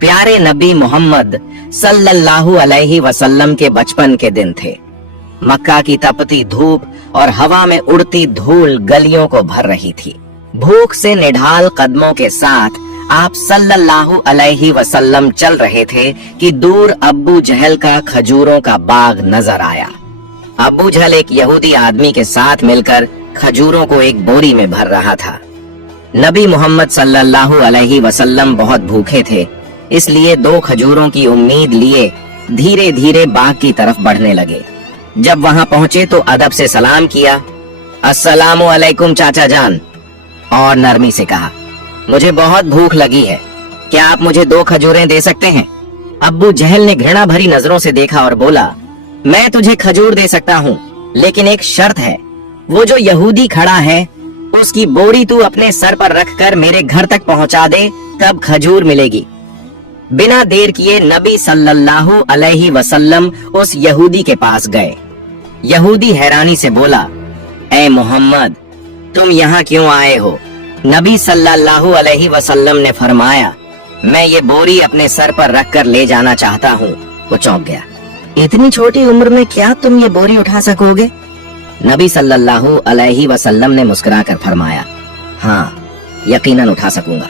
प्यारे नबी मोहम्मद सल्लल्लाहु अलैहि वसल्लम के बचपन के दिन थे। मक्का की तपती धूप और हवा में उड़ती धूल गलियों को भर रही थी। भूख से निढाल कदमों के साथ आप सल्लल्लाहु अलैहि वसल्लम चल रहे थे कि दूर अब्बू जहल का खजूरों का बाग नजर आया। अब्बू जहल एक यहूदी आदमी के साथ मिलकर खजूरों को एक बोरी में भर रहा था। नबी मोहम्मद सल्लल्लाहु अलैहि वसल्लम बहुत भूखे थे, इसलिए 2 खजूरों की उम्मीद लिए धीरे धीरे बाग की तरफ बढ़ने लगे। जब वहां पहुंचे तो अदब से सलाम किया, अस्सलामु अलैकुम चाचा जान, और नरमी से कहा, मुझे बहुत भूख लगी है, क्या आप मुझे 2 खजूरें दे सकते हैं? अब्बू जहल ने घृणा भरी नजरों से देखा और बोला, मैं तुझे खजूर दे सकता हूँ, लेकिन एक शर्त है, वो जो यहूदी खड़ा है उसकी बोरी तू अपने सर पर रखकर मेरे घर तक पहुंचा दे, तब खजूर मिलेगी। बिना देर किए नबी सल्लल्लाहु अलैहि वसल्लम उस यहूदी के पास गए। यहूदी हैरानी से बोला, ऐ मोहम्मद, तुम यहाँ क्यों आए हो? नबी सल्लल्लाहु अलैहि वसल्लम ने फरमाया, मैं ये बोरी अपने सर पर रखकर ले जाना चाहता हूँ। वो चौंक गया, इतनी छोटी उम्र में क्या तुम ये बोरी उठा सकोगे? नबी सल्लल्लाहु अलैहि वसल्लम ने मुस्कुराकर फरमाया, हाँ, यकीनन उठा सकूंगा।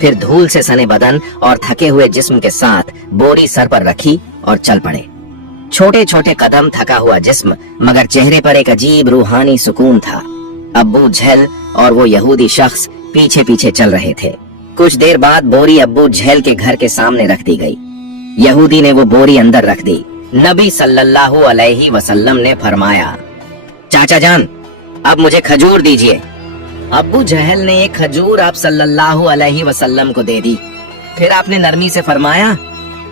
फिर धूल से सने बदन और थके हुए जिस्म के साथ बोरी सर पर रखी और चल पड़े। छोटे छोटे कदम, थका हुआ जिस्म, मगर चेहरे पर एक अजीब रूहानी सुकून था। अब्बू जहल और वो यहूदी शख्स पीछे पीछे चल रहे थे। कुछ देर बाद बोरी अब्बू जहल के घर के सामने रख दी गई। यहूदी ने वो बोरी अंदर रख दी। नबी सल्लल्लाहु अलैहि वसल्लम ने फरमाया, चाचा जान, अब मुझे खजूर दीजिए। अब्बू जहल ने एक खजूर आप सल्लल्लाहु अलैहि वसल्लम को दे दी। फिर आपने नरमी से फरमाया,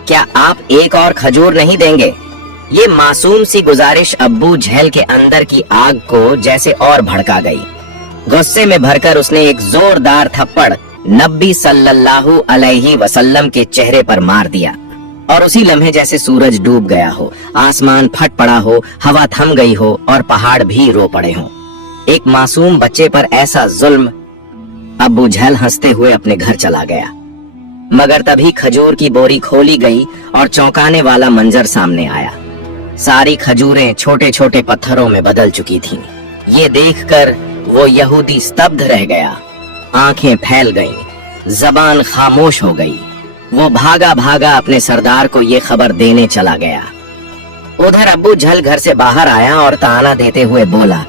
क्या आप एक और खजूर नहीं देंगे? ये मासूम सी गुजारिश अब्बू जहल के अंदर की आग को जैसे और भड़का गई। गुस्से में भरकर उसने एक जोरदार थप्पड़ नबी सल्लल्लाहु अलैहि वसल्लम के चेहरे पर मार दिया और उसी लम्हे जैसे सूरज डूब गया हो, आसमान फट पड़ा हो, हवा थम गई हो और पहाड़ भी रो पड़े हों। एक मासूम बच्चे पर ऐसा जुल्म। अब्बू जहल हंसते हुए अपने घर चला गया। मगर तभी खजूर की बोरी खोली गई और चौंकाने वाला मंजर सामने आया। सारी खजूरें छोटे छोटे पत्थरों में बदल चुकी थीं। ये देखकर वो यहूदी स्तब्ध रह गया। आंखें फैल गईं, जबान खामोश हो गई। वो भागा भागा अपने सरदार को ये खबर देने चला गया। उधर अब्बू जहल घर से बाहर आया और ताना देते हुए बोला,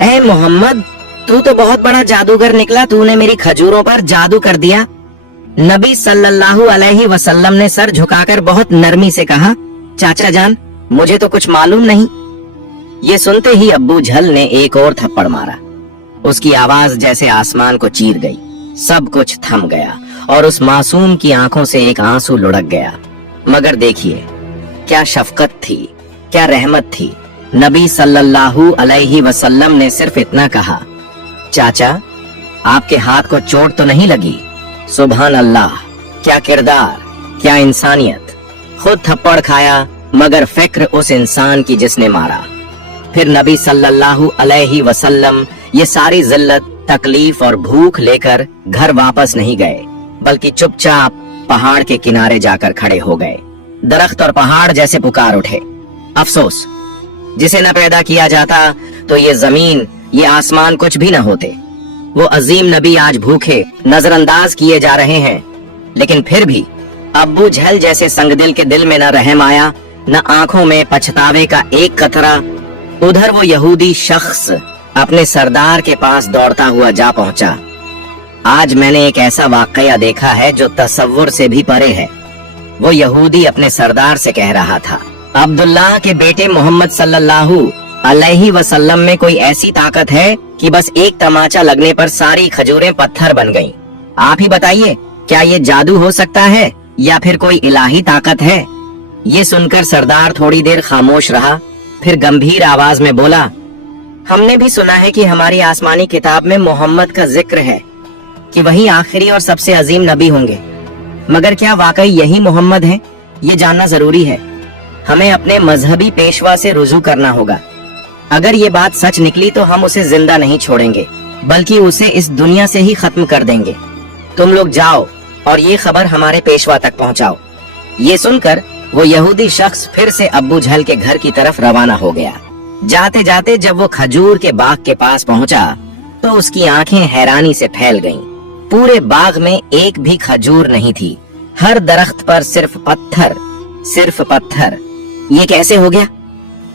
ऐ मोहम्मद, तू तो बहुत बड़ा जादूगर निकला, तूने मेरी खजूरों पर जादू कर दिया। नबी सल्लल्लाहु अलैहि वसल्लम ने सर झुकाकर बहुत नरमी से कहा, चाचा जान, मुझे तो कुछ मालूम नहीं। ये सुनते ही अब्बू जहल ने एक और थप्पड़ मारा। उसकी आवाज जैसे आसमान को चीर गई। सब कुछ थम गया और उस मासूम की आंखों से एक आंसू लुढ़क गया। मगर देखिए, क्या शफकत थी, क्या रहमत थी। नबी सल्लल्लाहु अलैहि वसल्लम ने सिर्फ इतना कहा, चाचा, आपके हाथ को चोट तो नहीं लगी? सुभान अल्लाह, क्या किरदार, क्या इंसानियत। खुद थप्पड़ खाया मगर फिक्र उस इंसान की जिसने मारा। फिर नबी सल्लल्लाहु अलैहि वसल्लम ये सारी जिल्लत, तकलीफ और भूख लेकर घर वापस नहीं गए, बल्कि चुपचाप पहाड़ के किनारे जाकर खड़े हो गए। दरख्त और पहाड़ जैसे पुकार उठे, अफसोस, जिसे न पैदा किया जाता तो ये जमीन, ये आसमान कुछ भी न होते। वो अजीम नबी आज भूखे, नजरअंदाज किए जा रहे हैं। लेकिन फिर भी अब्बू जहल जैसे संगदिल के दिल में न रहम आया, न आंखों में पछतावे का एक कतरा। उधर वो यहूदी शख्स अपने सरदार के पास दौड़ता हुआ जा पहुंचा। आज मैंने एक ऐसा वाकया देखा है जो तसव्वुर से भी परे है। वो यहूदी अपने सरदार से कह रहा था, अब्दुल्लाह के बेटे मोहम्मद सल्लल्लाहु अलैहि वसल्लम में कोई ऐसी ताकत है कि बस एक तमाचा लगने पर सारी खजूरें पत्थर बन गईं। आप ही बताइए, क्या ये जादू हो सकता है या फिर कोई इलाही ताकत है? ये सुनकर सरदार थोड़ी देर खामोश रहा, फिर गंभीर आवाज में बोला, हमने भी सुना है कि हमारी आसमानी किताब में मोहम्मद का जिक्र है कि वही आखिरी और सबसे अजीम नबी होंगे। मगर क्या वाकई यही मोहम्मद हैं? ये जानना जरूरी है। हमें अपने मजहबी पेशवा से रुजू करना होगा। अगर ये बात सच निकली तो हम उसे जिंदा नहीं छोड़ेंगे, बल्कि उसे इस दुनिया से ही खत्म कर देंगे। तुम लोग जाओ और ये खबर हमारे पेशवा तक पहुंचाओ। ये सुनकर वो यहूदी शख्स फिर से अब्बू जहल के घर की तरफ रवाना हो गया। जाते जाते जब वो खजूर के बाग के पास पहुंचा तो उसकी आंखें हैरानी से फैल गईं। पूरे बाग में एक भी खजूर नहीं थी, हर दरख्त पर सिर्फ पत्थर। ये कैसे हो गया?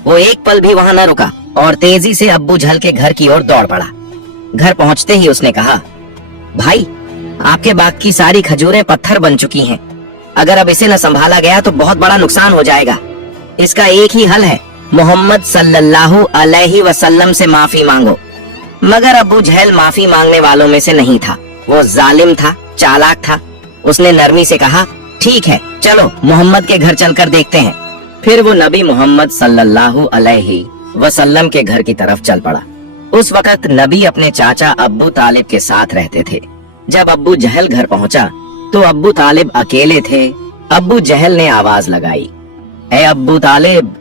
वो एक पल भी वहां न रुका और तेजी से अब्बू जहल के घर की ओर दौड़ पड़ा। घर पहुंचते ही उसने कहा, भाई, आपके बाग की सारी खजूरें पत्थर बन चुकी हैं। अगर अब इसे न संभाला गया तो बहुत बड़ा नुकसान हो जाएगा। इसका एक ही हल है, मोहम्मद सल्लल्लाहु अलैहि वसल्लम से माफी मांगो। मगर अब्बू जहल माफी मांगने वालों में से नहीं था। वो जालिम था, चालाक था। उसने नरमी से कहा, ठीक है, चलो मोहम्मद के घर चलकर देखते हैं। फिर वो नबी मोहम्मद सल्लल्लाहु अलैहि वसल्लम के घर की तरफ चल पड़ा। उस वक्त नबी अपने चाचा अब्बू तालिब के साथ रहते थे। जब अब्बू जहल घर पहुंचा तो अब्बू तालिब अकेले थे। अब्बू जहल ने आवाज लगाई, ए अब्बू तालिब,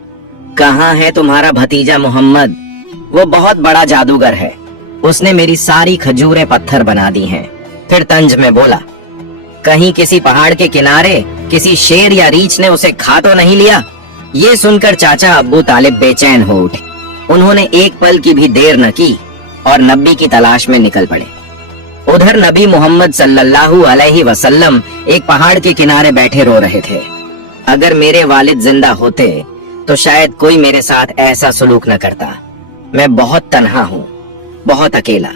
कहाँ है तुम्हारा भतीजा मोहम्मद? वो बहुत बड़ा जादूगर है, उसने मेरी सारी खजूरें पत्थर बना दी हैं। फिर तंज में बोला, कहीं किसी पहाड़ के किनारे किसी शेर या रीछ ने उसे खा तो नहीं लिया? ये सुनकर चाचा अब्बू तालिब बेचैन हो उठे। उन्होंने एक पल की भी देर न की और नबी की तलाश में निकल पड़े। उधर नबी मोहम्मद सल्लल्लाहु अलैहि वसल्लम एक पहाड़ के किनारे बैठे रो रहे थे। अगर मेरे वालिद जिंदा होते तो शायद कोई मेरे साथ ऐसा सलूक न करता। मैं बहुत तन्हा हूँ, बहुत अकेला।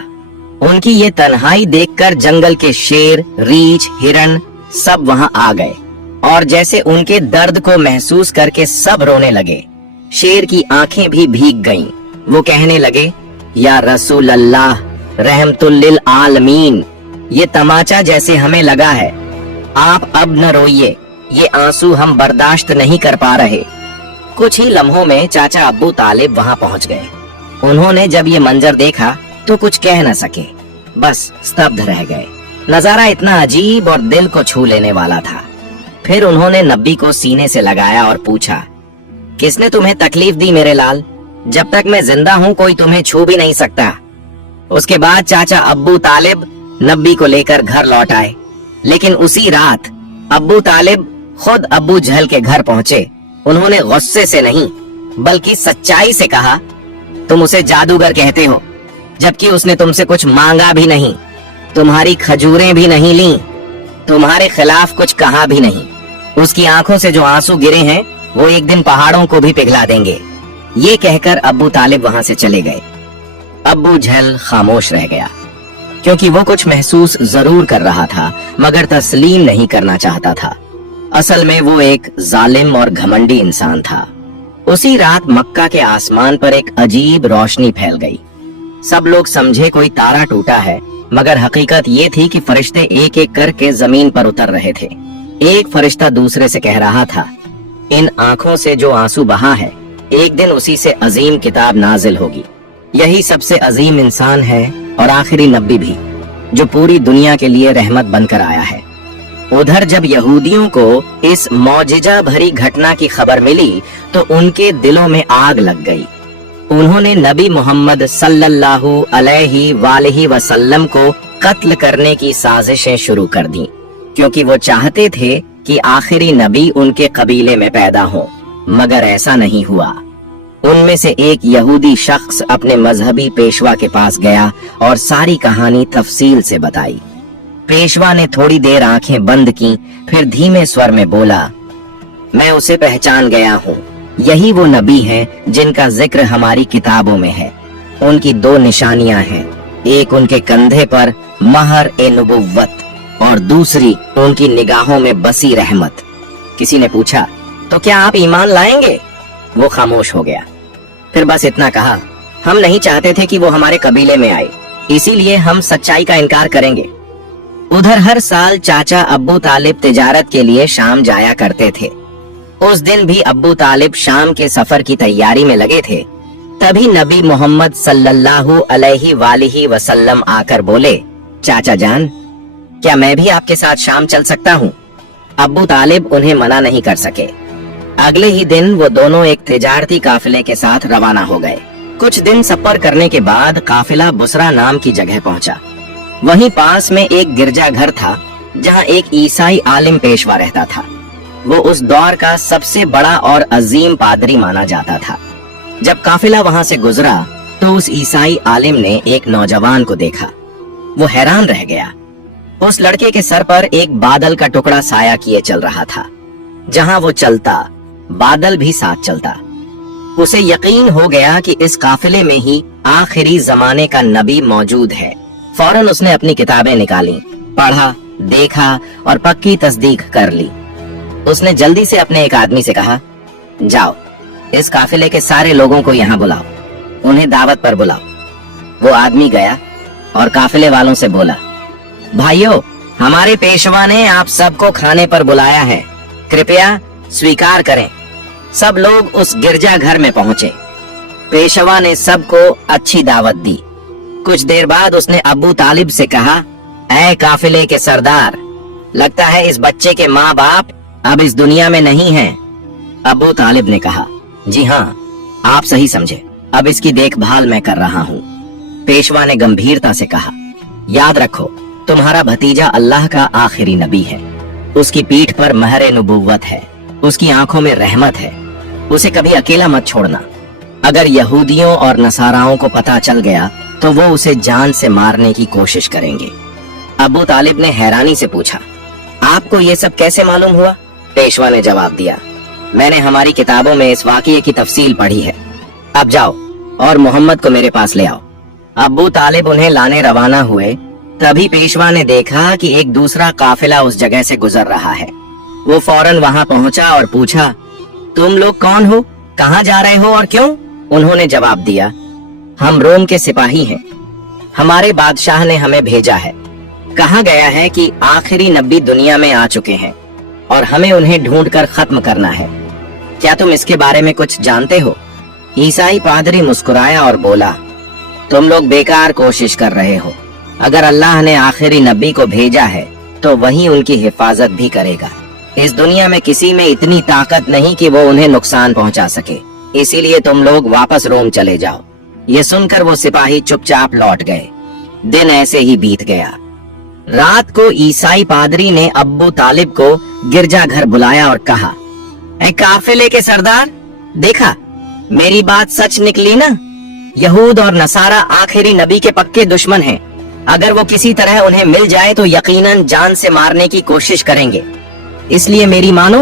उनकी ये तन्हाई देखकर जंगल के शेर, रीछ, हिरन सब वहां आ गए और जैसे उनके दर्द को महसूस करके सब रोने लगे। शेर की आंखें भी भीग गईं। वो कहने लगे, या रसूल अल्लाह, रहमतुल लिल आलमीन, ये तमाचा जैसे हमें लगा है। आप अब न रोइए, ये आंसू हम बर्दाश्त नहीं कर पा रहे। कुछ ही लम्हों में चाचा अब्बू तालिब वहां पहुंच गए। उन्होंने जब ये मंजर देखा तो कुछ कह न सके, बस स्तब्ध रह गए। नजारा इतना अजीब और दिल को छू लेने वाला था। फिर उन्होंने नबी को सीने से लगाया और पूछा, किसने तुम्हें तकलीफ दी मेरे लाल? जब तक मैं जिंदा हूँ कोई तुम्हें छू भी नहीं सकता। उसके बाद चाचा अब्बू तालिब नबी को लेकर घर लौट आए। लेकिन उसी रात अब्बू तालिब खुद अब्बू जहल के घर पहुंचे। उन्होंने गुस्से से नहीं बल्कि सच्चाई से कहा, तुम उसे जादूगर कहते हो, जबकि उसने तुमसे कुछ मांगा भी नहीं, तुम्हारी खजूरें भी नहीं ली, तुम्हारे खिलाफ कुछ कहा भी नहीं। उसकी आंखों से जो आंसू गिरे हैं वो एक दिन पहाड़ों को भी पिघला देंगे। ये कहकर अब्बू तालिब वहां से चले गए। अब्बू जहल खामोश रह गया, क्योंकि वो कुछ महसूस जरूर कर रहा था मगर तस्लीम नहीं करना चाहता था। असल में वो एक जालिम और घमंडी इंसान था। उसी रात मक्का के आसमान पर एक अजीब रोशनी फैल गई। सब लोग समझे कोई तारा टूटा है, मगर हकीकत ये थी कि फरिश्ते एक एक करके जमीन पर उतर रहे थे। एक फरिश्ता दूसरे से कह रहा था, इन आंखों से जो आंसू बहा है एक दिन उसी से अजीम किताब नाजिल होगी। यही सबसे अजीम इंसान है और आखिरी नबी भी, जो पूरी दुनिया के लिए रहमत बनकर आया है। उधर जब यहूदियों को इस मौजिजा भरी घटना की खबर मिली तो उनके दिलों में आग लग गई। उन्होंने नबी मोहम्मद सल्लल्लाहु अलैहि वसल्लम को कत्ल करने की साजिशें शुरू कर दी, क्योंकि वो चाहते थे कि आखिरी नबी उनके कबीले में पैदा हो, मगर ऐसा नहीं हुआ। उनमें से एक यहूदी शख्स अपने मजहबी पेशवा के पास गया और सारी कहानी तफसील से बताई। पेशवा ने थोड़ी देर आंखें बंद की, फिर धीमे स्वर में बोला, मैं उसे पहचान गया हूँ। यही वो नबी हैं जिनका जिक्र हमारी किताबों में है। उनकी दो निशानियां हैं, एक उनके कंधे पर महर ए नबुव्वत और दूसरी उनकी निगाहों में बसी रहमत। किसी ने पूछा, तो क्या आप ईमान लाएंगे? वो खामोश हो गया। फिर बस इतना कहा, हम नहीं चाहते थे कि वो हमारे कबीले में आए, इसीलिए हम सच्चाई का इनकार करेंगे। उधर हर साल चाचा अब्बू तालिब तिजारत के लिए शाम जाया करते थे। उस दिन भी अब्बू तालिब शाम के सफर की तैयारी में लगे थे। तभी नबी मोहम्मद सल्लल्लाहु अलैहि वसल्लम आकर बोले, चाचा जान, क्या मैं भी आपके साथ शाम चल सकता हूँ? अब्बू तालिब उन्हें मना नहीं कर सके। अगले ही दिन वो दोनों एक तिजारती काफिले के साथ रवाना हो गए। कुछ दिन सफर करने के बाद काफिला बुसरा नाम की जगह पहुंचा। वहीं पास में एक गिरजाघर था जहां एक ईसाई आलिम पेशवा रहता था। वो उस दौर का सबसे बड़ा और अजीम पादरी माना जाता था। जब काफिला वहां से गुजरा तो उस ईसाई आलिम ने एक नौजवान को देखा। वो हैरान रह गया। उस लड़के के सर पर एक बादल का टुकड़ा साया किए चल रहा था। जहां वो चलता बादल भी साथ चलता। उसे यकीन हो गया कि इस काफिले में ही आखिरी जमाने का नबी मौजूद है। फौरन उसने अपनी किताबें निकाली, पढ़ा, देखा और पक्की तस्दीक कर ली। उसने जल्दी से अपने एक आदमी से कहा, जाओ इस काफिले के सारे लोगों को यहाँ बुलाओ, उन्हें दावत पर बुलाओ। वो आदमी गया और काफिले वालों से बोला, भाइयों, हमारे पेशवा ने आप सबको खाने पर बुलाया है, कृपया स्वीकार करें। सब लोग उस गिरजा घर में पहुंचे। पेशवा ने सबको अच्छी दावत दी। कुछ देर बाद उसने अबू तालिब से कहा, ऐ काफिले के सरदार, लगता है इस बच्चे के माँ बाप अब इस दुनिया में नहीं हैं। अबू तालिब ने कहा, जी हाँ, आप सही समझे, अब इसकी देखभाल मैं कर रहा हूँ। पेशवा ने गंभीरता से कहा, याद रखो, तुम्हारा भतीजा अल्लाह का आखिरी नबी है। उसकी पीठ पर महर नबुव्वत है, उसकी आंखों में रहमत है। उसे कभी अकेला मत छोड़ना। अगर यहूदियों और नसाराओं को पता चल गया तो वो उसे जान से मारने की कोशिश करेंगे। अबू तालिब ने हैरानी से पूछा, आपको ये सब कैसे मालूम हुआ? पेशवा ने जवाब दिया, मैंने हमारी किताबों में इस वाकये की तफसील पढ़ी है। अब जाओ और मोहम्मद को मेरे पास ले आओ। अबू तालिब उन्हें लाने रवाना हुए। तभी पेशवा ने देखा कि एक दूसरा काफिला उस जगह से गुजर रहा है। वो फौरन वहां पहुंचा और पूछा, तुम लोग कौन हो, कहाँ जा रहे हो और क्यों? उन्होंने जवाब दिया, हम रोम के सिपाही हैं। हमारे बादशाह ने हमें भेजा है। कहा गया है कि आखिरी नबी दुनिया में आ चुके हैं और हमें उन्हें ढूंढकर खत्म करना है। क्या तुम इसके बारे में कुछ जानते हो? ईसाई पादरी मुस्कुराया और बोला, तुम लोग बेकार कोशिश कर रहे हो। अगर अल्लाह ने आखिरी नबी को भेजा है तो वही उनकी हिफाजत भी करेगा। इस दुनिया में किसी में इतनी ताकत नहीं कि वो उन्हें नुकसान पहुंचा सके, इसीलिए तुम लोग वापस रोम चले जाओ। ये सुनकर वो सिपाही चुपचाप लौट गए। दिन ऐसे ही बीत गया। रात को ईसाई पादरी ने अब्बू तालिब को गिरजा घर बुलाया और कहा, ऐ काफिले के सरदार, देखा मेरी बात सच निकली ना? यहूद और नसारा आखिरी नबी के पक्के दुश्मन हैं। अगर वो किसी तरह उन्हें मिल जाए तो यकीनन जान से मारने की कोशिश करेंगे। इसलिए मेरी मानो,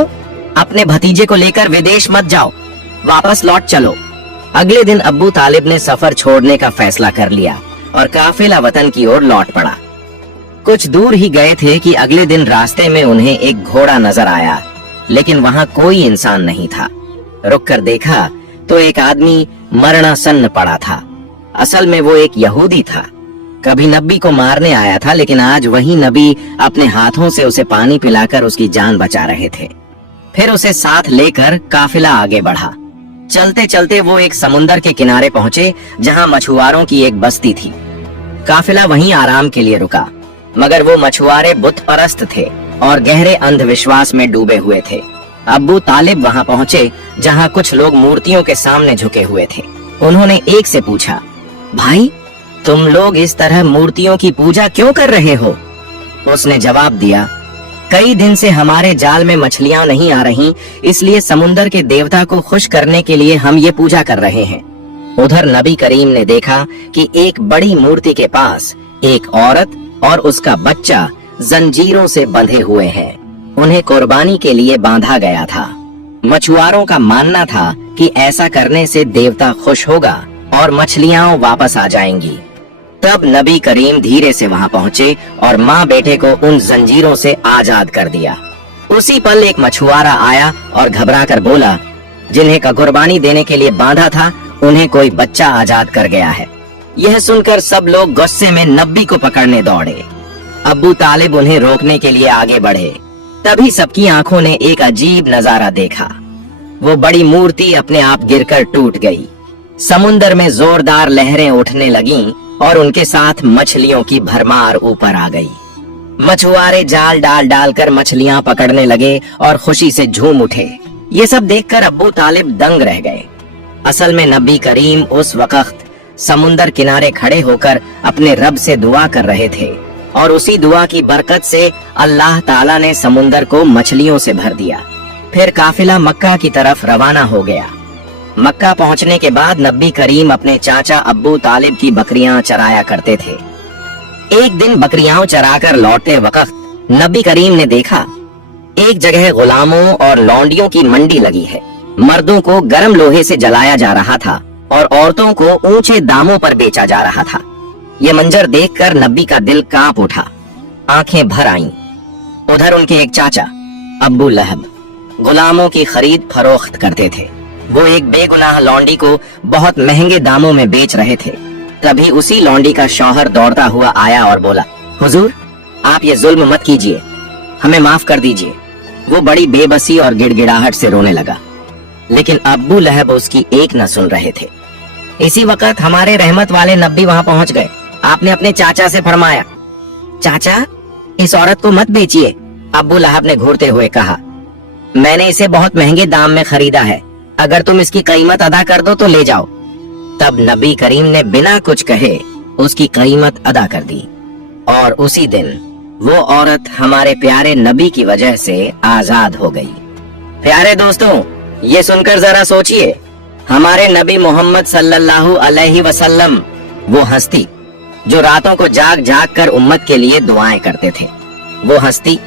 अपने भतीजे को लेकर विदेश मत जाओ, वापस लौट चलो। अगले दिन अब्बू तालिब ने सफर छोड़ने का फैसला कर लिया और काफिला वतन की ओर लौट पड़ा। कुछ दूर ही गए थे कि अगले दिन रास्ते में उन्हें एक घोड़ा नजर आया, लेकिन वहां कोई इंसान नहीं था। रुक कर देखा तो एक आदमी मरणासन्न पड़ा था। असल में वो एक यहूदी था। कभी नबी को मारने आया था, लेकिन आज वही नबी अपने हाथों से उसे पानी पिलाकर उसकी जान बचा रहे थे। फिर उसे साथ लेकर काफिला आगे बढ़ा। चलते चलते वो एक समुंदर के किनारे पहुंचे जहां मछुआरों की एक बस्ती थी। काफिला वहीं आराम के लिए रुका, मगर वो मछुआरे बुत परस्त थे और गहरे अंधविश्वास में डूबे हुए थे। अब्बू तालिब वहां पहुंचे जहां कुछ लोग मूर्तियों के सामने झुके हुए थे। उन्होंने एक से पूछा, भाई तुम लोग इस तरह मूर्तियों की पूजा क्यों कर रहे हो? उसने जवाब दिया, कई दिन से हमारे जाल में मछलियां नहीं आ रही, इसलिए समुंदर के देवता को खुश करने के लिए हम ये पूजा कर रहे हैं। उधर नबी करीम ने देखा कि एक बड़ी मूर्ति के पास एक औरत और उसका बच्चा जंजीरों से बंधे हुए हैं। उन्हें कुर्बानी के लिए बांधा गया था। मछुआरों का मानना था कि ऐसा करने से देवता खुश होगा और मछलियां वापस आ जाएंगी। तब नबी करीम धीरे से वहां पहुंचे और माँ बेटे को उन जंजीरों से आजाद कर दिया। उसी पल एक मछुआरा आया और घबरा कर बोला, जिन्हें का कुर्बानी देने के लिए बांधा था उन्हें कोई बच्चा आजाद कर गया है। यह सुनकर सब लोग गुस्से में नबी को पकड़ने दौड़े। अब्बू तालिब उन्हें रोकने के लिए आगे बढ़े। तभी सबकी आंखों ने एक अजीब नजारा देखा। वो बड़ी मूर्ति अपने आप गिरकर टूट गई। समुंदर में जोरदार लहरें उठने लगीं और उनके साथ मछलियों की भरमार ऊपर आ गई। मछुआरे जाल डाल डालकर मछलियां पकड़ने लगे और खुशी से झूम उठे। ये सब देखकर अब्बू तालिब दंग रह गए। असल में नबी करीम उस वक्त समुंदर किनारे खड़े होकर अपने रब से दुआ कर रहे थे और उसी दुआ की बरकत से अल्लाह ताला ने समुंदर को मछलियों से भर दिया। फिर काफिला मक्का की तरफ रवाना हो गया। मक्का पहुंचने के बाद नबी करीम अपने चाचा अब्बू तालिब की बकरियां चराया करते थे। एक दिन बकरियां चराकर लौटते वक्त नबी करीम ने देखा एक जगह गुलामों और लौंडियों की मंडी लगी है। मर्दों को गर्म लोहे से जलाया जा रहा था और औरतों को ऊंचे दामों पर बेचा जा रहा था। ये मंजर देखकर नबी का दिल कांप उठा, आंखें भर आईं। उधर उनके एक चाचा अब्बू लहब गुलामों की खरीद फरोख्त करते थे। वो एक बेगुनाह लौंडी को बहुत महंगे दामों में बेच रहे थे। तभी उसी लौंडी का शौहर दौड़ता हुआ आया और बोला, हुजूर, आप ये जुल्म मत कीजिए, हमें माफ कर दीजिए। वो बड़ी बेबसी और गिड़गिड़ाहट से रोने लगा, लेकिन अब्बू लहब उसकी एक न सुन रहे थे। इसी वक्त हमारे रहमत वाले नबी वहां पहुंच गए। आपने अपने चाचा से फरमाया, चाचा, इस औरत को मत बेचिए। अब्बू लहब ने घूरते हुए कहा, मैंने इसे बहुत महंगे दाम में खरीदा है, अगर तुम इसकी कीमत अदा कर दो तो ले जाओ। तब नबी करीम ने बिना कुछ कहे उसकी कीमत अदा कर दी और उसी दिन वो औरत हमारे प्यारे नबी की वजह से आजाद हो गई। प्यारे दोस्तों, ये सुनकर जरा सोचिए, हमारे नबी मोहम्मद सल्लल्लाहु अलैहि वसल्लम वो हस्ती जो रातों को जाग जाग कर उम्मत के लिए दुआएं करते थे, वो हस्ती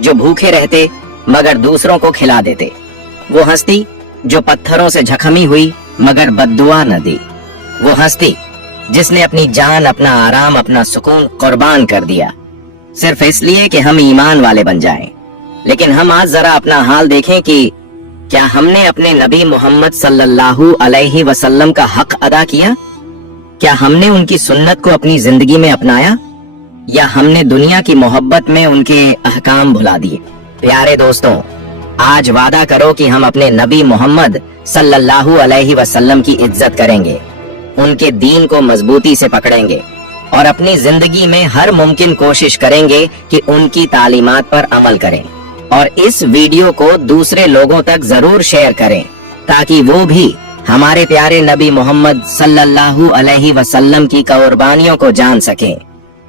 जो भूखे रहते मगर दूसरों को खिला देते, वो हस्ती जो पत्थरों से जख्मी हुई मगर बद्दुआ न दी, वो हस्ती जिसने अपनी जान, अपना आराम, अपना सुकून कुर्बान कर दिया सिर्फ इसलिए कि हम ईमान वाले बन जाएं। लेकिन हम आज जरा अपना हाल देखें कि क्या हमने अपने नबी मोहम्मद सल्लल्लाहु अलैहि वसल्लम का हक अदा किया? क्या हमने उनकी सुन्नत को अपनी जिंदगी में अपनाया या हमने दुनिया की मोहब्बत में उनके अहकाम भुला दिए? प्यारे दोस्तों, आज वादा करो कि हम अपने नबी मोहम्मद सल्लल्लाहु अलैहि वसल्लम की इज्जत करेंगे, उनके दीन को मजबूती से पकड़ेंगे और अपनी जिंदगी में हर मुमकिन कोशिश करेंगे कि उनकी तालीमात पर अमल करें। और इस वीडियो को दूसरे लोगों तक जरूर शेयर करें ताकि वो भी हमारे प्यारे नबी मोहम्मद सल्लल्लाहु अलैहि वसल्लम की कुर्बानियों को जान सकें।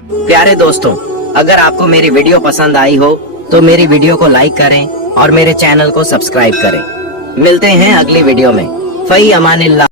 प्यारे दोस्तों, अगर आपको मेरी वीडियो पसंद आई हो तो मेरी वीडियो को लाइक करें और मेरे चैनल को सब्सक्राइब करें। मिलते हैं अगली वीडियो में। फई अमानिल्लाह।